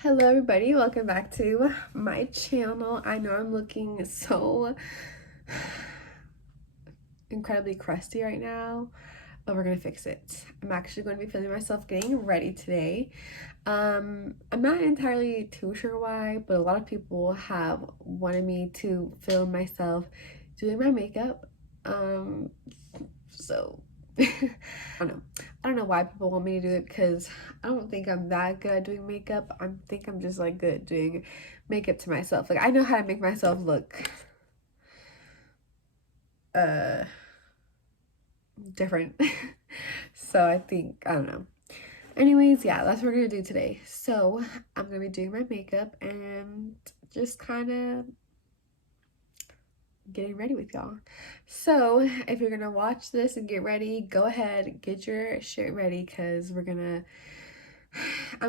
Hello everybody, welcome back to my channel. I know I'm looking so incredibly crusty right now, but we're gonna fix it. I'm actually going to be filming myself getting ready today. I'm not entirely too sure why, but a lot of people have wanted me to film myself doing my makeup. So I don't know why people want me to do it because I don't think I'm that good at doing makeup. I think I'm just like good at doing makeup to myself. Like I know how to make myself look uh different. So I don't know. Anyways, yeah, that's what we're gonna do today. So I'm gonna be doing my makeup and just kind of getting ready with y'all. So if you're gonna watch this and get ready, go ahead, get your shit ready because I'm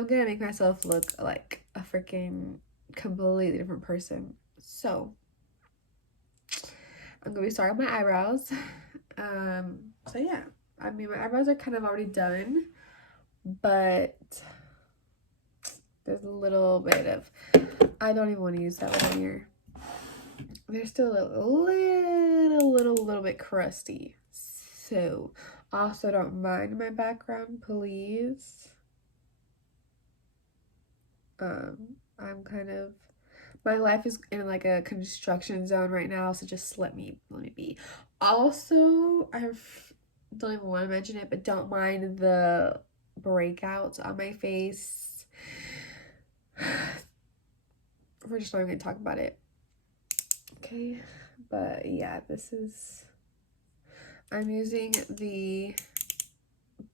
gonna make myself look like a freaking completely different person. So I'm gonna be starting with my eyebrows. So yeah, I mean my eyebrows are kind of already done, but there's a little bit of, I don't even want to use that one here. They're still a little bit crusty. So also don't mind my background, please. I'm kind of, my life is in like a construction zone right now, so just let me be. Also, don't even want to mention it, but don't mind the breakouts on my face. We're just not even gonna talk about it. Okay, but yeah, I'm using the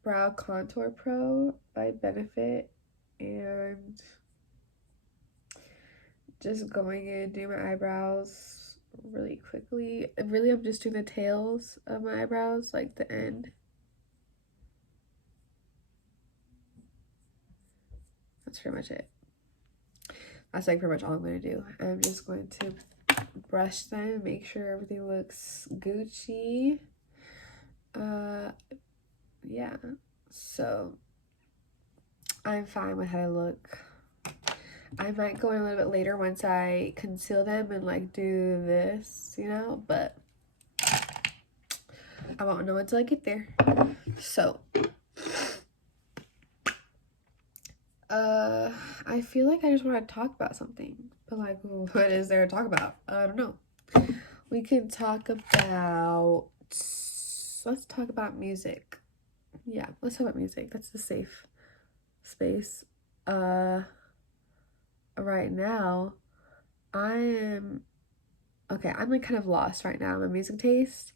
Brow Contour Pro by Benefit and just going in and doing my eyebrows really quickly. Really, I'm just doing the tails of my eyebrows, like the end. That's pretty much it. That's like pretty much all I'm going to do. I'm just going to brush them, make sure everything looks Gucci. Yeah, so I'm fine with how I look. I might go in a little bit later once I conceal them and like do this, but I won't know until I get there. So, I feel like I just want to talk about something, but like, what is there to talk about? I don't know. We can talk about, let's talk about music. Yeah, let's talk about music. That's the safe space. Right now, I'm like kind of lost right now in my music taste.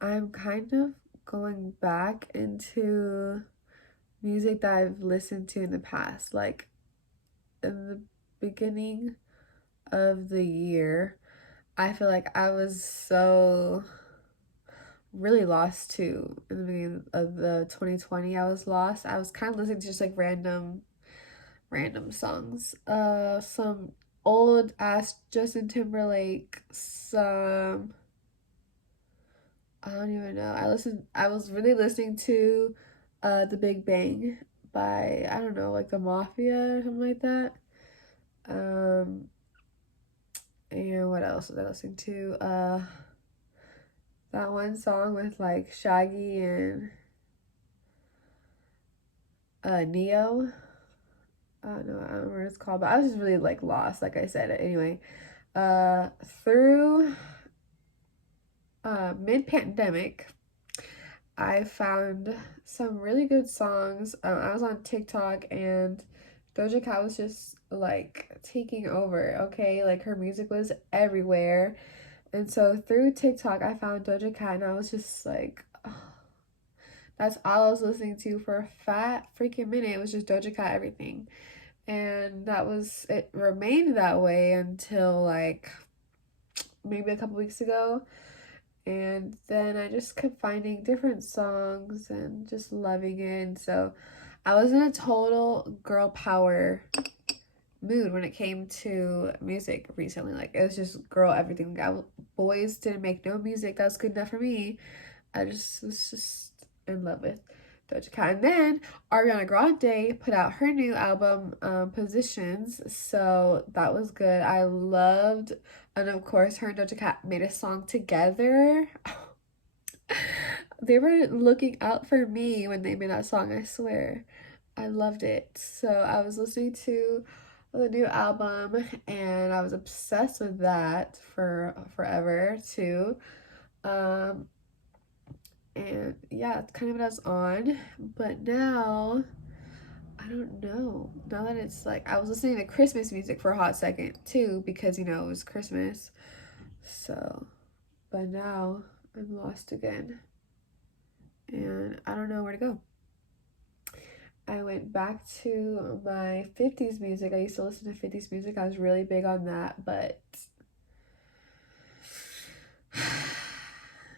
I'm kind of going back into music that I've listened to in the past. Like in the beginning of the year, I feel like I was so really lost too. In the beginning of the 2020, I was lost. I was kind of listening to just like random songs. Some old ass Justin Timberlake, some I don't even know. I was really listening to The Big Bang by, I don't know, like the Mafia or something like that. And what else was I listening to? That one song with like Shaggy and Neo. I don't remember what it's called, but I was just really like lost, like I said. Anyway, through mid-pandemic, I found some really good songs. I was on TikTok and Doja Cat was just like taking over, okay? Like her music was everywhere. And so through TikTok, I found Doja Cat and I was just like, oh, that's all I was listening to for a fat freaking minute. It was just Doja Cat everything. And it remained that way until like maybe a couple weeks ago. And then I just kept finding different songs and just loving it. And so I was in a total girl power mood when it came to music recently. Like it was just girl everything. Boys didn't make no music that was good enough for me. I just was just in love with Doja Cat. And then Ariana Grande put out her new album, Positions. So that was good. I loved, and of course, her and Doja Cat made a song together. They were looking out for me when they made that song, I swear. I loved it. So I was listening to the new album and I was obsessed with that for forever too. Um, and yeah, it's kind of what I was on. But now, I don't know. Now that it's like, I was listening to Christmas music for a hot second too because, you know, it was Christmas. So, but now I'm lost again. And I don't know where to go. I went back to my 50s music. I used to listen to 50s music. I was really big on that, but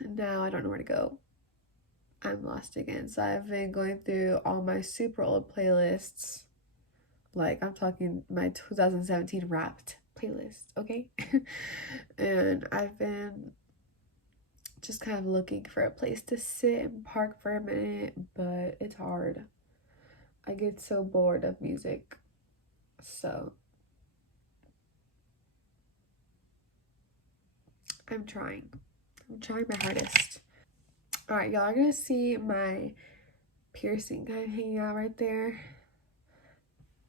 now I don't know where to go. I'm lost again. So I've been going through all my super old playlists. Like, I'm talking my 2017 Wrapped playlist, okay? And I've been just kind of looking for a place to sit and park for a minute, but it's hard. I get so bored of music. So I'm trying my hardest. All right, y'all are gonna see my piercing kind of hanging out right there.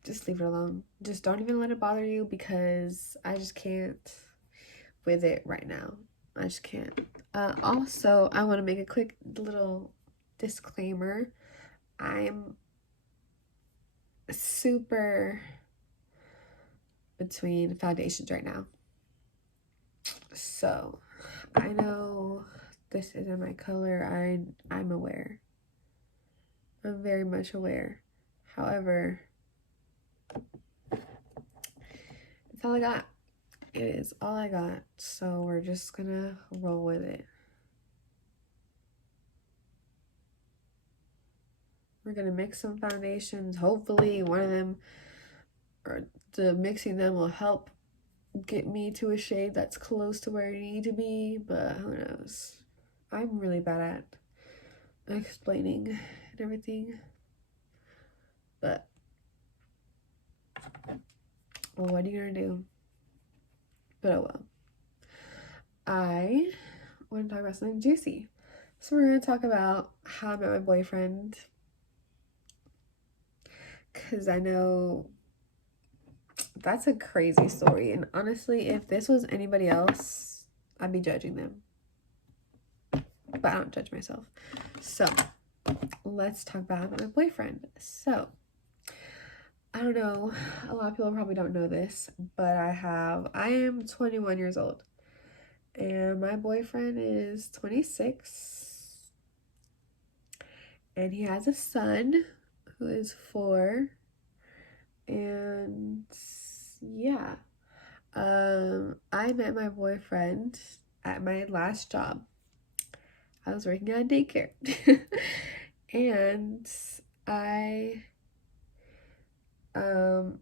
Just leave it alone. Just don't even let it bother you because I just can't with it right now. I just can't. Also, I want to make a quick little disclaimer. I'm super between foundations right now. So, I know this isn't my color. I'm aware. I'm very much aware. However, it's all I got. It is all I got. So we're just gonna roll with it. We're gonna mix some foundations. Hopefully one of them, or the mixing them, will help get me to a shade that's close to where I need to be, but who knows. I'm really bad at explaining and everything. But, well, what are you gonna do? But oh well. I want to talk about something juicy. So we're gonna talk about how I met my boyfriend. Because I know that's a crazy story. And honestly, if this was anybody else, I'd be judging them. But I don't judge myself. So, let's talk about my boyfriend. So, I don't know, a lot of people probably don't know this, but I am 21 years old. And my boyfriend is 26. And he has a son who is 4. And yeah. I met my boyfriend at my last job. I was working at a daycare. And I was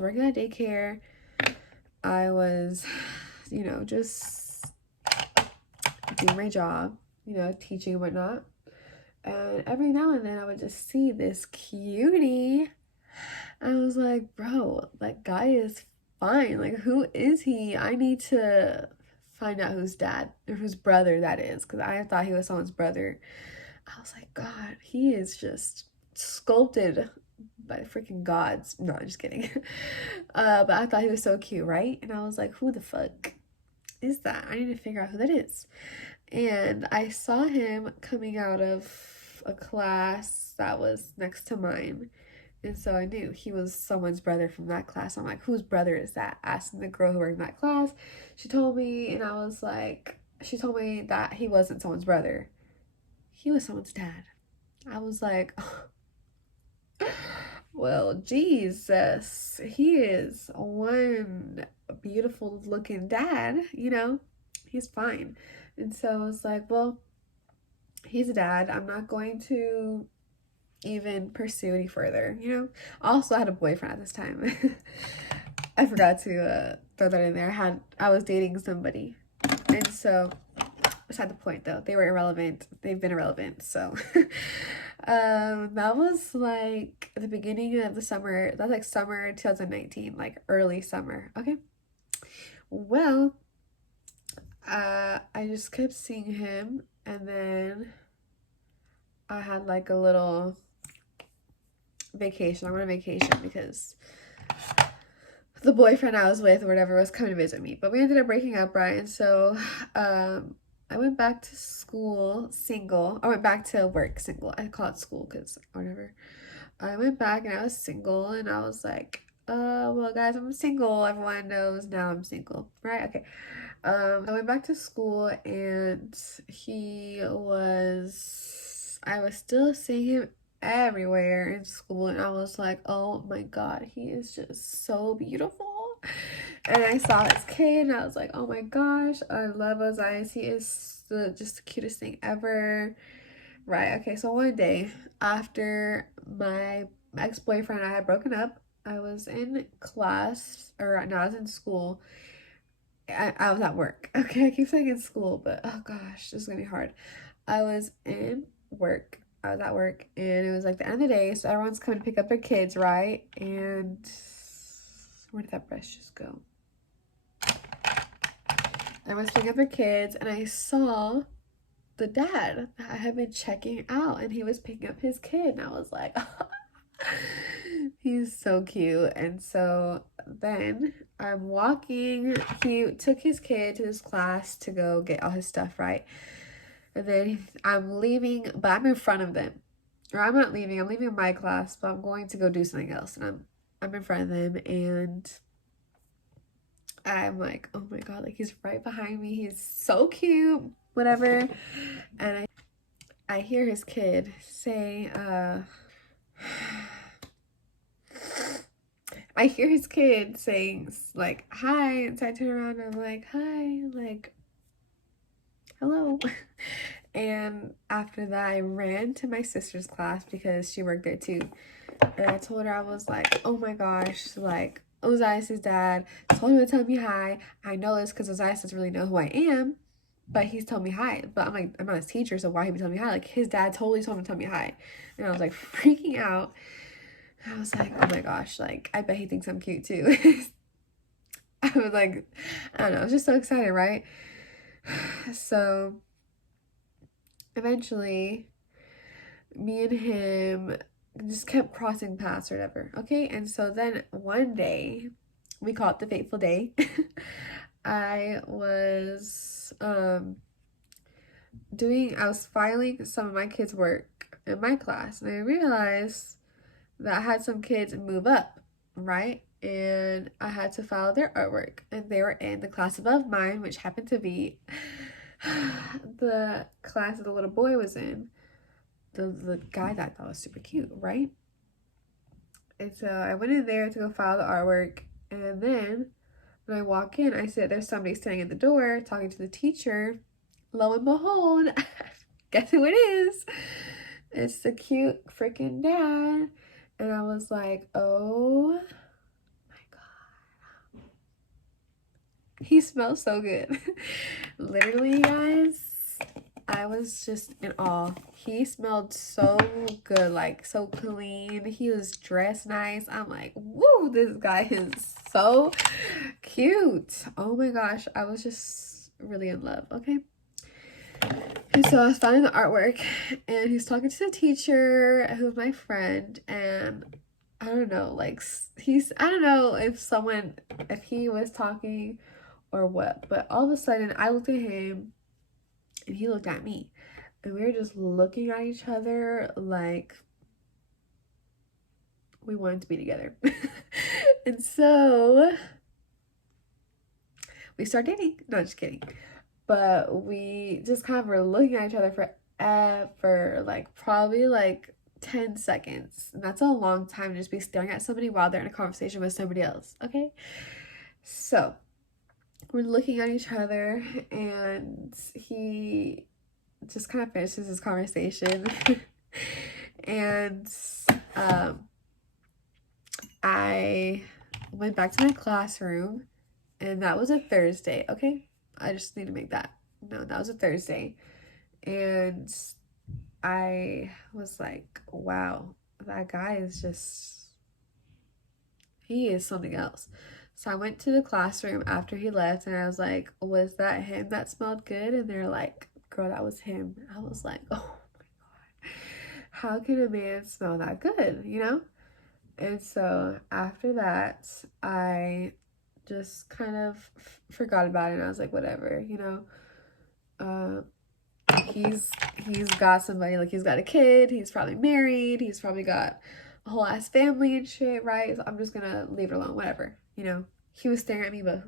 working at daycare. I was, just doing my job, teaching and whatnot. And every now and then I would just see this cutie. I was like, bro, that guy is fine. Like, who is he? I need to find out whose dad or whose brother that is, because I thought he was someone's brother. I was like, God, he is just sculpted by freaking gods. No, I'm just kidding. But I thought he was so cute, right? And I was like, who the fuck is that? I need to figure out who that is. And I saw him coming out of a class that was next to mine. And so I knew he was someone's brother from that class. I'm like, whose brother is that? Asking the girl who worked in that class. She told me, and I was like, she told me that he wasn't someone's brother. He was someone's dad. I was like, well, Jesus, he is one beautiful looking dad, he's fine. And so I was like, well, he's a dad. I'm not going to even pursue any further, I also had a boyfriend at this time. I forgot to throw that in there. I was dating somebody. And so beside the point though. They were irrelevant. They've been irrelevant. So that was like the beginning of the summer. That was like summer 2019, like early summer. Okay. Well, I just kept seeing him, and then I had like a little vacation. I went on vacation because the boyfriend I was with or whatever was coming to visit me. But we ended up breaking up, right? And so I went back to school single. I went back to work single. I call it school because whatever. I went back and I was single, and I was like, well, guys, I'm single. Everyone knows now I'm single, right? Okay. I went back to school, and I was still seeing him everywhere in school, and I was like, oh my God, he is just so beautiful. And I saw his kid, and I was like, oh my gosh, I love Ozias. He is just the cutest thing ever. Right, okay, so one day after my ex-boyfriend and I had broken up, I was in class, or no, I was in school. I was at work. Okay, I keep saying in school, but oh gosh, this is gonna be hard. I was in work. I was at work, and it was like the end of the day, so everyone's coming to pick up their kids, right? And where did that brush just go? Everyone's picking up their kids, and I saw the dad that I had been checking out, and he was picking up his kid, and I was like, he's so cute. And so then I'm walking. He took his kid to his class to go get all his stuff, right? And then I'm leaving, but I'm in front of them. Or I'm not leaving, I'm leaving my class, but I'm going to go do something else. And I'm in front of them, and I'm like, oh my God, like he's right behind me. He's so cute, whatever. And I hear his kid say, I hear his kid saying like, hi. And so I turn around and I'm like, hi, like, hello. And after that, I ran to my sister's class because she worked there too. And I told her, I was like, oh my gosh, like, Ozias' dad told him to tell me hi. I know this because Ozias doesn't really know who I am, but he's told me hi. But I'm like, I'm not his teacher, so why he be telling me hi? Like, his dad totally told him to tell me hi. And I was like freaking out. I was like, oh my gosh, like, I bet he thinks I'm cute too. I was like, I don't know, I was just so excited, right? So eventually, me and him just kept crossing paths or whatever, okay? And so then one day, we call it the fateful day, I was filing some of my kids' work in my class, and I realized that I had some kids move up, right? And I had to file their artwork, and they were in the class above mine, which happened to be the class that the little boy was in, the guy that I thought was super cute, right? And so I went in there to go file the artwork, and then when I walk in, I see that there's somebody standing at the door talking to the teacher. Lo and behold, guess who it is? It's the cute freaking dad. And I was like, oh my God. He smells so good. Literally, guys, I was just in awe. He smelled so good, like so clean. He was dressed nice. I'm like, woo, this guy is so cute. Oh my gosh, I was just really in love, okay? And so I was finding the artwork, and he's talking to the teacher, who's my friend, and I don't know, like, I don't know if he was talking or what, but all of a sudden I looked at him and he looked at me, and we were just looking at each other like we wanted to be together. And so we started dating. No, just kidding. But we just kind of were looking at each other forever, like probably like 10 seconds. And that's a long time to just be staring at somebody while they're in a conversation with somebody else, okay? So we're looking at each other, and he just kind of finishes his conversation. And I went back to my classroom, and that was a Thursday, okay? I just need to make that No, that was a Thursday. And I was like, wow, that guy is just, he is something else. So I went to the classroom after he left and I was like, was that him that smelled good? And they're like, girl, that was him. I was like, oh my God, how can a man smell that good, you know? And so after that, I just kind of forgot about it and I was like, whatever, you know? He's got somebody, like he's got a kid, he's probably married, he's probably got a whole ass family and shit, right? So I'm just gonna leave it alone, whatever, you know. He was staring at me, but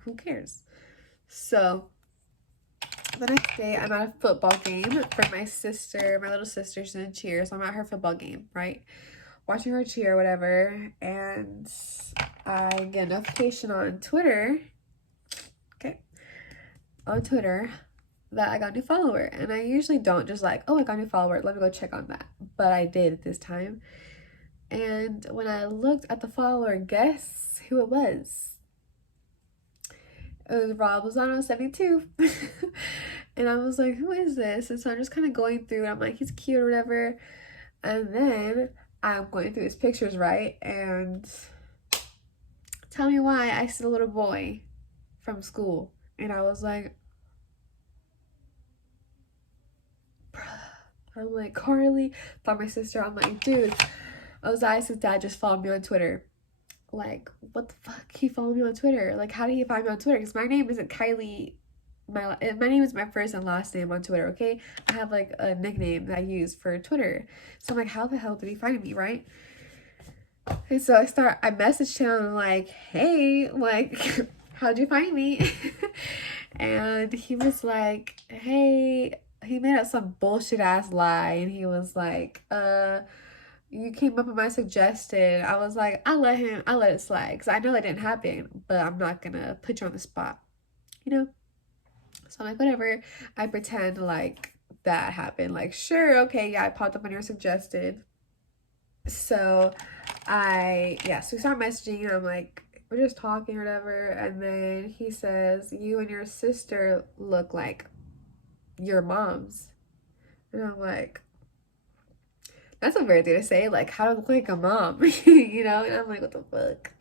who cares? So the next day I'm at a football game for my sister. My little sister, she's in cheer, so I'm at her football game, right? Watching her cheer, whatever, and I get a notification on Twitter, okay, on Twitter, that I got a new follower. And I usually don't just like, oh, I got a new follower, let me go check on that. But I did this time. And when I looked at the follower, guess who it was? It was Rob Lozano 72. And I was like, who is this? And so I'm just kind of going through, and I'm like, he's cute or whatever. And then I'm going through his pictures, right? And tell me why I see a little boy from school. And I was like, I'm like, Carly, thought my sister, I'm like, dude, Osiris' dad just followed me on Twitter. Like, what the fuck? He followed me on Twitter. Like, how did he find me on Twitter? Because my name isn't Kylie. My name is my first and last name on Twitter, okay? I have, like, a nickname that I use for Twitter. So I'm like, how the hell did he find me, right? And so I messaged him, like, hey, like, how'd you find me? And he was like, hey, he made up some bullshit ass lie. And he was like, you came up with my suggestion. I was like, I let it slide. Because I know that didn't happen, but I'm not going to put you on the spot, you know? So I'm like, whatever. I pretend like that happened. Like, sure, okay, yeah, I popped up on your suggested. So so we start messaging and I'm like, we're just talking or whatever. And then he says, you and your sister look like your moms. And I'm like, that's a weird thing to say. Like, how to look like a mom, you know? And I'm like, what the fuck?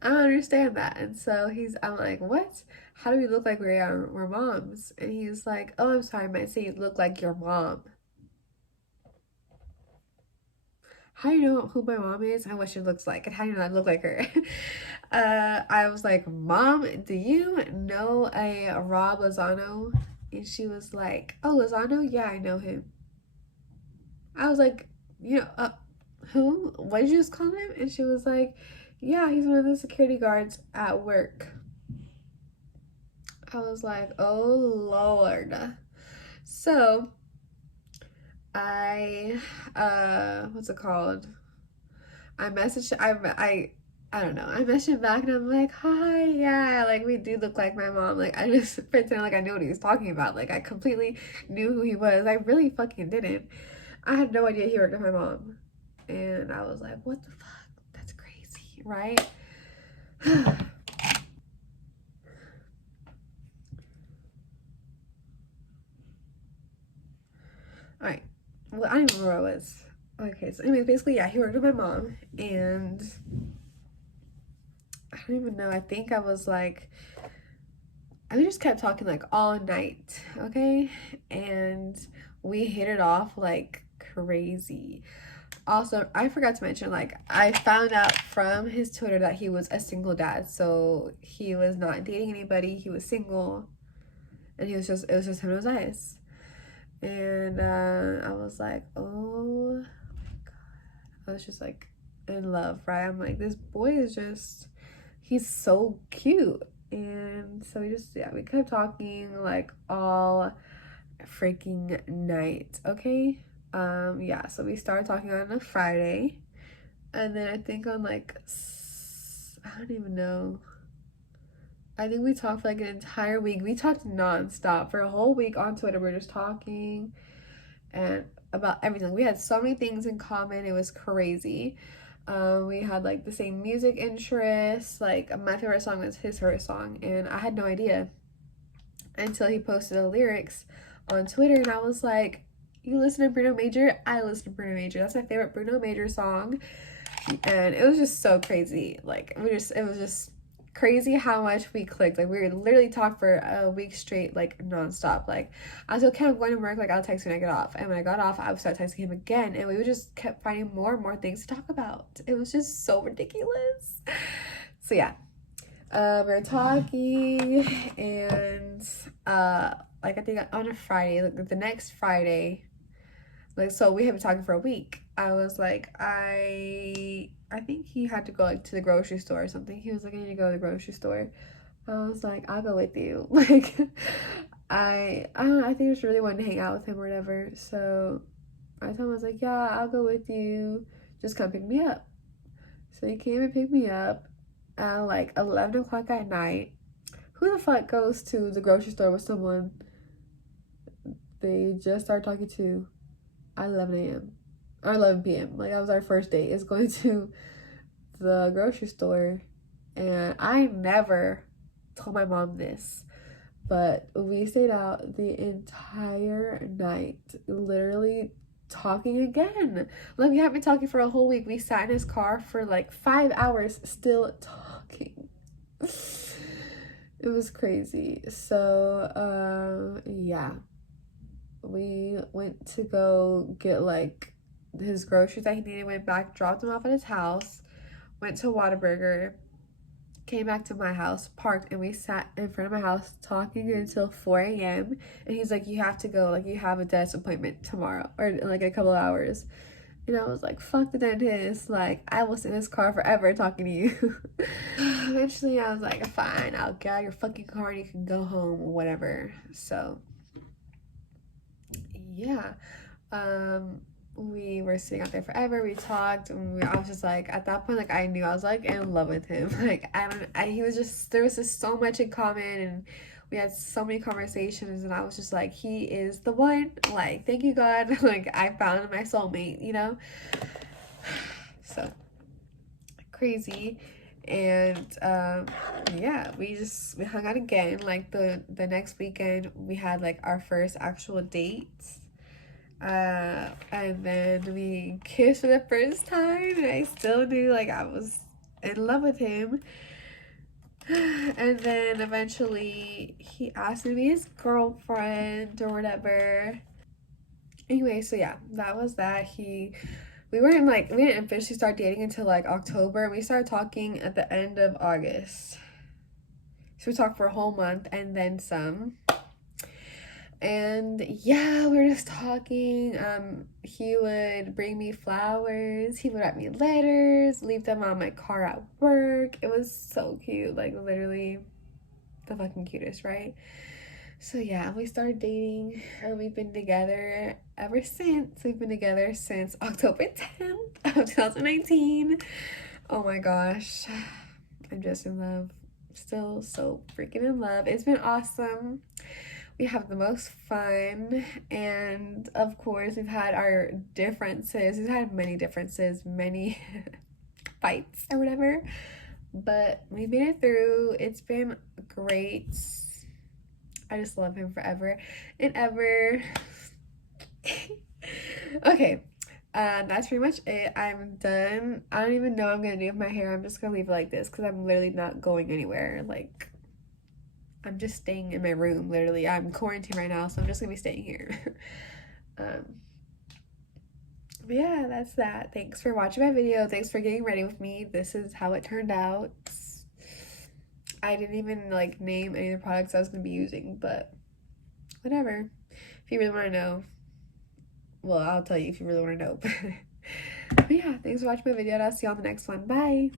I don't understand that. And so I'm like, what? How do we look like we're moms? And he's like, oh, I'm sorry, I might say you look like your mom. How do you know who my mom is and what she looks like? And how do you know I look like her? I was like, Mom, do you know a Rob Lozano? And she was like, oh, Lozano? Yeah, I know him. I was like, you know, who? What did you just call him? And she was like, yeah, he's one of the security guards at work. I was like, oh, Lord. So, what's it called? I messaged, I don't know. I messaged him back and I'm like, hi, yeah, like we do look like my mom. Like I just pretended like I knew what he was talking about. Like I completely knew who he was. I really fucking didn't. I had no idea he worked with my mom. And I was like, what the fuck? That's crazy, right? All right. Well, I don't remember where I was. Okay, so anyways, basically, yeah, he worked with my mom, and I don't even know. I think I was like, we just kept talking like all night, okay? And we hit it off like crazy. Also, I forgot to mention, like, I found out from his Twitter that he was a single dad. So he was not dating anybody, he was single, and it was just him and his eyes. And I was like, oh my God. I was just like in love, right? I'm like, this boy is just, he's so cute. And so we kept talking like all freaking night, okay? So we started talking on a Friday. And then I think on like, I don't even know. I think we talked for like an entire week. We talked nonstop for a whole week on Twitter. We were just talking and about everything. We had so many things in common. It was crazy. We had like the same music interests. Like my favorite song was his favorite song, and I had no idea. until he posted the lyrics on Twitter, and I was like, you listen to Bruno Major? I listen to Bruno Major. That's my favorite Bruno Major song. And it was just so crazy. Like, it was just crazy how much we clicked. Like, we would literally talk for a week straight, like, nonstop. Like, I was okay, I'm going to work, like, I'll text you when I get off. And when I got off, I would start texting him again, and we would just kept finding more and more things to talk about. It was just so ridiculous. So yeah, we were talking, and like, I think on a Friday, like the next Friday, like, so we had been talking for a week. I was like, I think he had to go, like, to the grocery store or something. He was like, I need to go to the grocery store. I was like, I'll go with you. Like, I don't know, I think I just really wanted to hang out with him or whatever. So I told him, I was like, yeah, I'll go with you. Just come pick me up. So he came and picked me up at like 11 o'clock at night. Who the fuck goes to the grocery store with someone they just started talking to at 11 a.m. or 11 p.m. Like, that was our first date, is going to the grocery store. And I never told my mom this, but we stayed out the entire night, literally talking again. Like, we haven't been talking for a whole week. We sat in his car for like 5 hours still talking. It was crazy. So yeah, we went to go get like his groceries that he needed, went back, dropped him off at his house, went to Whataburger, came back to my house, parked, and we sat in front of my house talking until 4 a.m. And he's like, you have to go, like, you have a dentist appointment tomorrow, or in like a couple of hours. And I was like, fuck the dentist, like, I will sit in this car forever talking to you. Eventually I was like, fine, I'll get out of your fucking car and you can go home or whatever. So yeah, we were sitting out there forever. We talked, and I was just like, at that point, like, I knew I was like in love with him. Like, he was just, there was just so much in common, and we had so many conversations, and I was just like, he is the one. Like, thank you, God. Like, I found my soulmate, you know? So crazy. And yeah, we hung out again. Like, the next weekend, we had like our first actual date. And then we kissed for the first time, and I still knew like I was in love with him. And then eventually he asked me to be his girlfriend or whatever. Anyway, so yeah, that was that. We didn't officially start dating until like October. We started talking at the end of August. So we talked for a whole month and then some. And yeah, we were just talking. He would bring me flowers. He would write me letters, leave them on my car at work. It was so cute. Like, literally the fucking cutest, right? So yeah, we started dating, and we've been together ever since. We've been together since October 10th of 2019. Oh my gosh. I'm just in love. Still so freaking in love. It's been awesome. We have the most fun, and of course we've had our differences. We've had many differences, many fights or whatever, but we made it through. It's been great. I just love him forever and ever. Okay, that's pretty much it. I'm done. I don't even know what I'm gonna do with my hair. I'm just gonna leave it like this because I'm literally not going anywhere. Like, I'm just staying in my room, literally. I'm quarantined right now, so I'm just gonna be staying here. But yeah, that's that. Thanks for watching my video. Thanks for getting ready with me. This is how it turned out. I didn't even like name any of the products I was gonna be using, but whatever. If you really want to know, well, I'll tell you if you really want to know. But yeah, thanks for watching my video, and I'll see you on the next one. Bye.